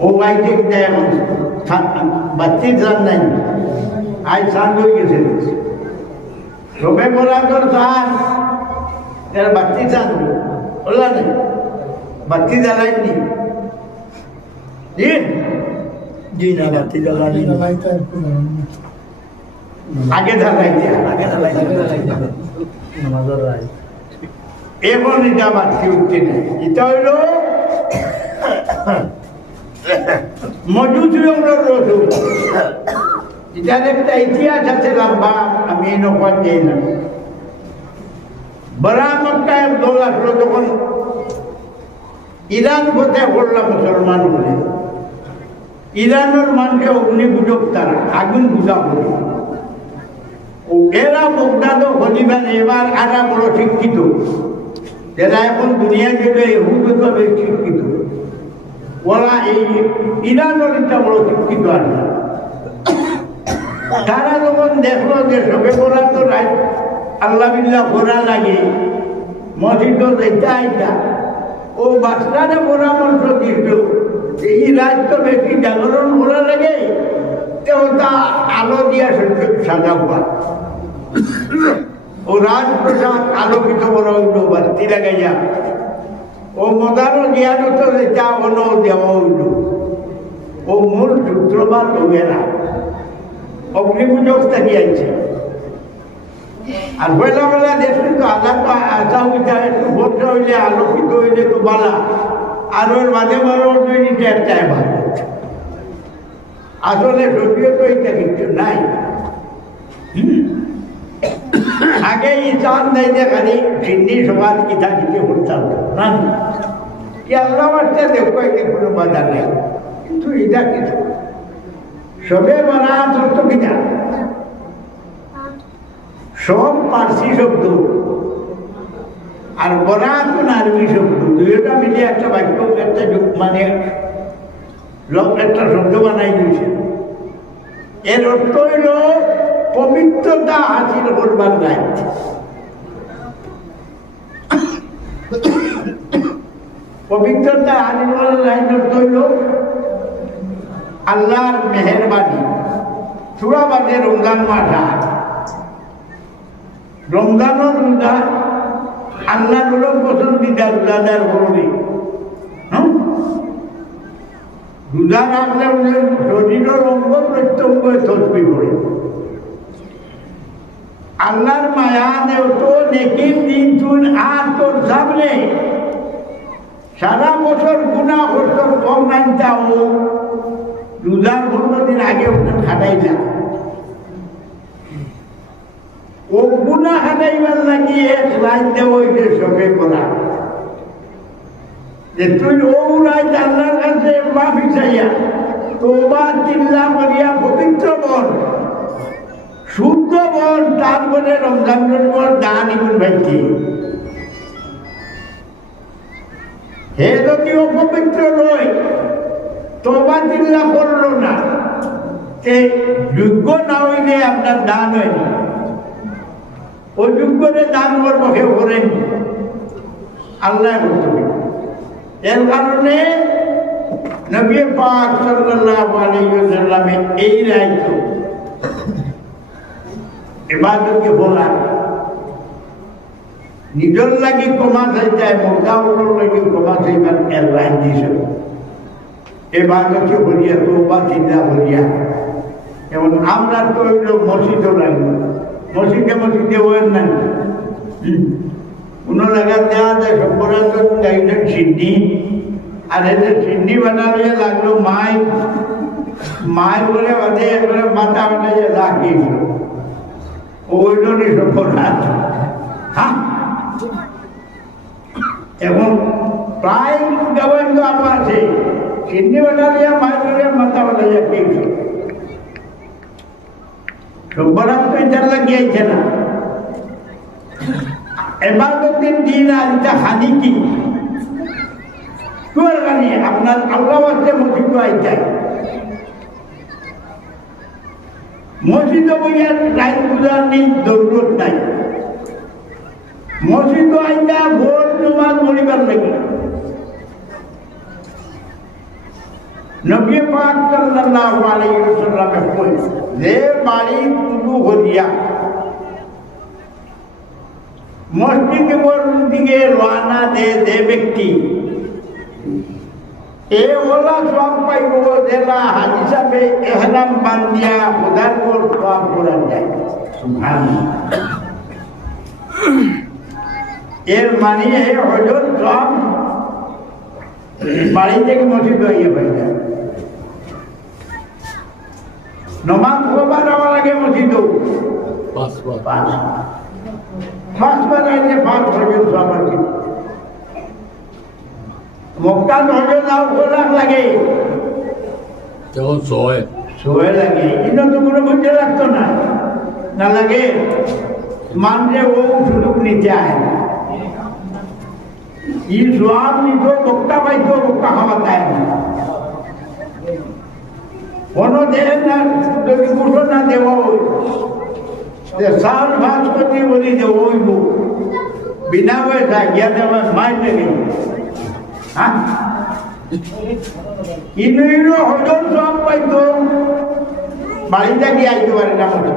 ও বাইকে এখন বাচ্চির চান নাই আজ চান হয়ে গেছে সবে বলা তোর চান এরা বাচ্চি চান বললা নেই বাচ্চি জ্বালাইনি জি না বাচ্চি জ্বালানি আগে জ্বালাইতে এখন এটা বাচ্চি উঠতে নেই এটা হইল মজুদ রসুল এটার একটা ইতিহাস আছে লম্বা আমি এই নকল দিই না বড় মক্কায় দল আসলো তখন ইরান ফতে করলাম মুসলমান বলে ইরানের মানুষে অগ্নি পূজক তারা আগুন পূজা করে এরা বগদাদ হলিবান এবার আরা বড় শিক্ষিত যারা এখন দুনিয়া জুড়ে হুদভাবে শিক্ষিত ওরা এই ইরানের একটা বড় শিক্ষিত আছে তারা যখন দেখলো যে সবে করা তো আল্লাহ বিল্লাহ করা লাগে মসজিদ এটা এটা ও বাচ্চারা পরামর্শ দিল এই রাজ্য বেশি জাগরণ করা লাগে তো তা আলো দিয়া সাজাবা ও রাজপ্রসাদ আলোকিত করা হইল বাতি লাগাইয়া ও মদারও জ্ঞান তো যা অন দেওয়া হইল ও মূল সূত্রপাত হবে না অগ্নিপূজক থাকিয়াছে আর বেলা বেলা দেখবেন তো আধা তো আসা হইতে একটু ভোটটা হইলে আলোকিত হইলে তো বালা আর ওর মাঝে মাঝে দুইটা একটাই ভালো আসলে যদিও তো এটা কিছু নাই আগে এই চাঁদ নেই যে খালি সিন্নি সমাজ কিতা কিছু করতাম না কি আল্লাহ মারতে দেখো এতে কোনো বাধা নেই কিন্তু এটা কিছু সবে বানা ধরত কিনা সব পার্সি শব্দ আর বরাতুন আরবি শব্দ দুইটা মিলে একটা বাক্য একটা মানে একটা শব্দ বানাই দিয়েছে এর অর্থ হইল পবিত্রতা হাসিল করবার রাইট পবিত্রতা হাসিল করবার রাইট অর্থ হইল আল্লাহর মেহেরবানি সুরা বাদে রমজান মাসা রমজানের রোজা আল্লাহ লোক পছন্দিদা রোজাদার বলি রোজা রাখলে শরীরের অঙ্গ প্রত্যঙ্গ তসবি করে আল্লাহর মায়া দেও তো নেকির দিন তুই আর তোর সামনে সারা বছর গুণা বছর কম নাইতাও রোজার 15 দিন আগে ওটা খাটাইলা ও গুণা খাটাইবার লাগিয়ে রাত দেওয়া হইতে সবে করা যে তুই ও রাত আল্লাহর কাছে মাফি চাইয়া তোবা চিল্লা করিয়া পবিত্র বল শুদ্ধ বল তারপরে রমজান বল দান ইবুন ভাইকে হে যদি অপবিত্র নয় তোবা চিল্লা করলো না সে যোগ্য না হইলে আপনার দান হয়নি অযোগ্যরে দান করবো কেউ করেনি আল্লাহ করতে এর কারণে নবী পাক সাল্লাল্লাহু আলাইহি ওয়াসাল্লামের এই রাইত ইবাদতকে বলা নিজের লাগি ক্ষমা চাইতে মোকাবলার লাগি ক্ষমা চাইবার এর রায় দিয়েছে ইবাদতকে বলিয়া তওবা চিন্তা বলিয়া এবং আমরা তো হইল মসজিদও লাগবে মসজিদে ওয়েন না কোনো জায়গা দেওয়া যায় সম্পরান্তর গাইডের সিদ্ধি আর এদের সিদ্ধি বানালে লাগলো মায়ের করে বাদে একবারে মাথা বানাইয়ে লাগিয়েছিল ওইল নি সম্পরান্ত হ্যাঁ এখন প্রায় গভর্ন আমার আছে সিদ্ধি বানালে মায়ের করে মাথা বানাইয়া খেয়েছিল সম্পরান্ত এটার লাগিয়েছে না এবাদতের দিন আর এটা হানি কি কুয়ার গানি আপনার আল্লাহ আছে মসজিদ আইতাই মসজিদ বইয়ার রাত পূজার নেই জরুরত নাই মসজিদ আইতা ভোট নমাজ পড়িবার লাগে নবী পাক সাল্লাল্লাহু আলাইহি ওয়াসাল্লাম কই যে বাড়ি তুলু হরিয়া মসজিদের দিকে রওনা দে ব্যক্তি এ ওলা সব পাইব জেলা হাজি সাহেবে এহরাম বান্ধিয়া খোদার পর সব করা যায় এর মানে হজর সব বাড়ি থেকে মসজিদ হয়ে হয়ে যায় নমাজ কবার হওয়া লাগে মসজিদ পাঁচবার আইলে 5 হজর সব আছে মক্কা হজর যাও লাখ লাগে যখন সোয়ে লাগে কিন্তু তো কোনো বুঝতে লাগতো না না লাগে মানলে ও সুযোগ নিতে আয় ই সোয়াব নিত বক্তা পাইতো বক্তা খাওয়া দেয় না কোনো দেয় না যদি কুটো না দেওয়া সাল ভাত করতে বলি যে ওইব বিনা পয়সা গিয়া দেওয়া মাই লেগে হ্যাঁ কিন্তু হজর সব পাইতো বাড়িতে গিয়ে আইতে পারে না মতো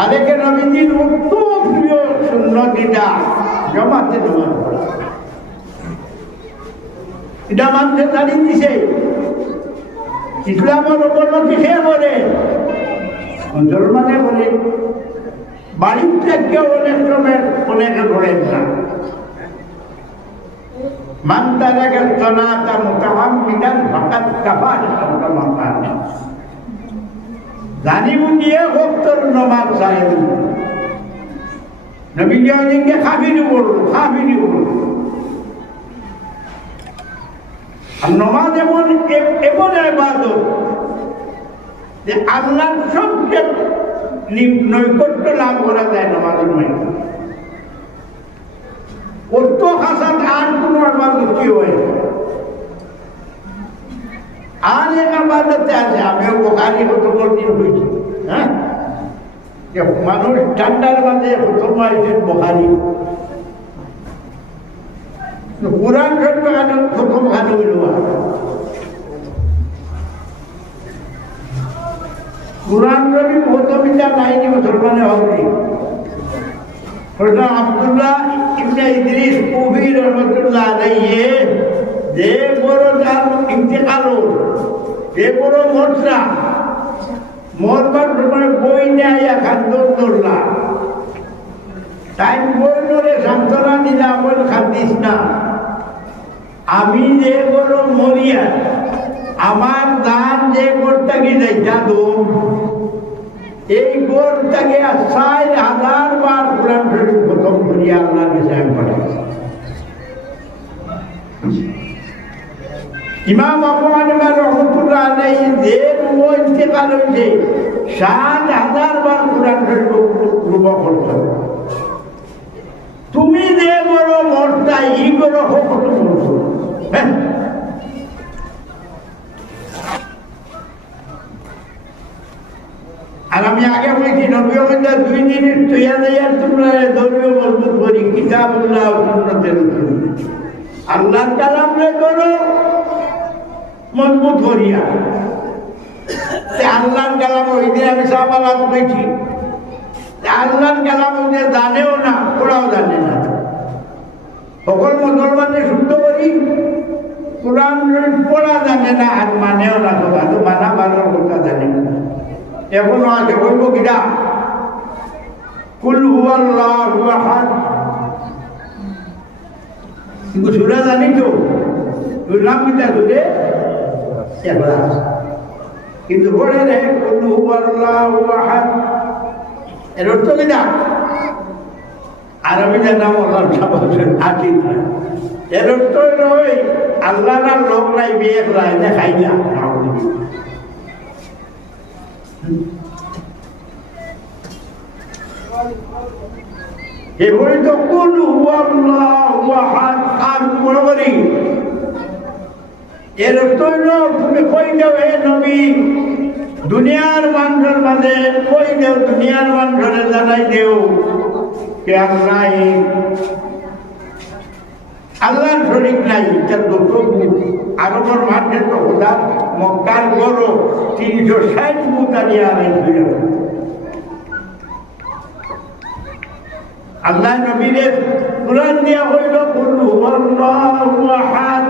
আরেকে নবীজির উত্তম প্রিয় সুন্নতিটা জমাতে জমা পড়া এটা মানতে জানি দিছে ইসলামের অবনতি সে বলে মুসলমানে বলে বাড়ির থেকে অনেক সময় অনেকে ধরেন না মান তারাকা সালাতা মুতাআম্মিদান ফাকাদ কাফার কামা জানি বুঝিয়ে ভক্তর নমাজ সাহেব নবী জিকে খাবিনি বলল আর নমাজ এমন ইবাদত যে আল্লাহর সবচেয়ে নৈকট্য লাভ করা যায় নমাজের মধ্যে অত হাসান আর কোনো ইবাদত কি হয় আর এক ইবাদতে আছে আমিও বুখারী খতম দিন হয়েছি হ্যাঁ যে মানুষ ঠান্ডার মাঝে খতম হয়েছে বুখারী কুরআন শরীফ খতম খানো হইল কুরআন শরীফ খতম ইটা নাইনি মুসলমানে হবে হযরত আব্দুল্লাহ ইবনে ইদ্রিস কুফি রাহমাতুল্লাহ আলাইহি যে বড় তার ইন্তেকাল যে বড় মরসা মরবার সময় বই নিয়ে খাদ্য ধরলা তাই বই ধরে সান্ত্বনা দিলা বল খাদ্দিস না আমি যে বড় মরিয়া আমার দান যে গোরটাকে যাইতা দম এই গোরটাকে ৬০,০০০ বার কোরআন শরীফ খতম করিয়া আল্লাহর কাছে আমি পাঠাইছি ইমাম আবু হানিফা রাহমাতুল্লাহ আলাইহি যে ইন্তেকাল হয়েছে ৭০০০ বার কোরআন শরীফ রূপা করতে তুমি যে বড় মরতা ই বড় হোক হ্যাঁ আর আমি আগে বলছি নবী হইতে 2 জিনিস তৈয়া দেয় তোমরা ধর্মীয় মজবুত করি কিতাবুল্লাহ সুন্নতের উপর আল্লাহর কালাম রে করো মজবুত করিয়া আল্লাহর কালাম ওই দিন আমি সাহাবালাম পেয়েছি আল্লাহর কালাম ওদের জানেও না ওরাও জানে না সকল মুসলমানদের শুদ্ধ করি কোরআন পড়া জানে না আর মানেও না তো মানা ভালোর কথা জানে না এখনো আছে বলবো কিনা কুল হুয়াল্লাহু আহাদ কিন্তু সূরা জানি তো তোর নাম কিটা তোরে ইখলাস কিন্তু বলে রে কুল হুয়াল্লাহু আহাদ এর অর্থ কিনা আরবি নাম আল্লাহর সাবাসের আকি এর অর্থ নয় আল্লাহর লোক নাই বিয়ে করায় না খাই না এবারে তো কুল হুয়াল্লাহু আহাদ আর বড়বড়ি এর অর্থ তুমি কই দাও হে নবী দুনিয়ার মানুষের মাঝে কই দেও দুনিয়ার মানুষের জানাই দেও কে আল্লাহর শরীক নাই তার দুটো আরবর মাঠে তো খোদা মক্কার গরো 360 মুতারিয়া হয়েছিল। আল্লাহ নবীরে কুরআন দিয়া হইল কুল হুয়াল্লাহু আহাদ।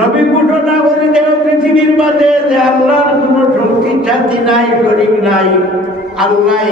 নবী ঘোষণা করে দেব পৃথিবীর মাঝে যে আল্লাহর কোনো শক্তি সাথী নাই, শরীক নাই, আল্লাহ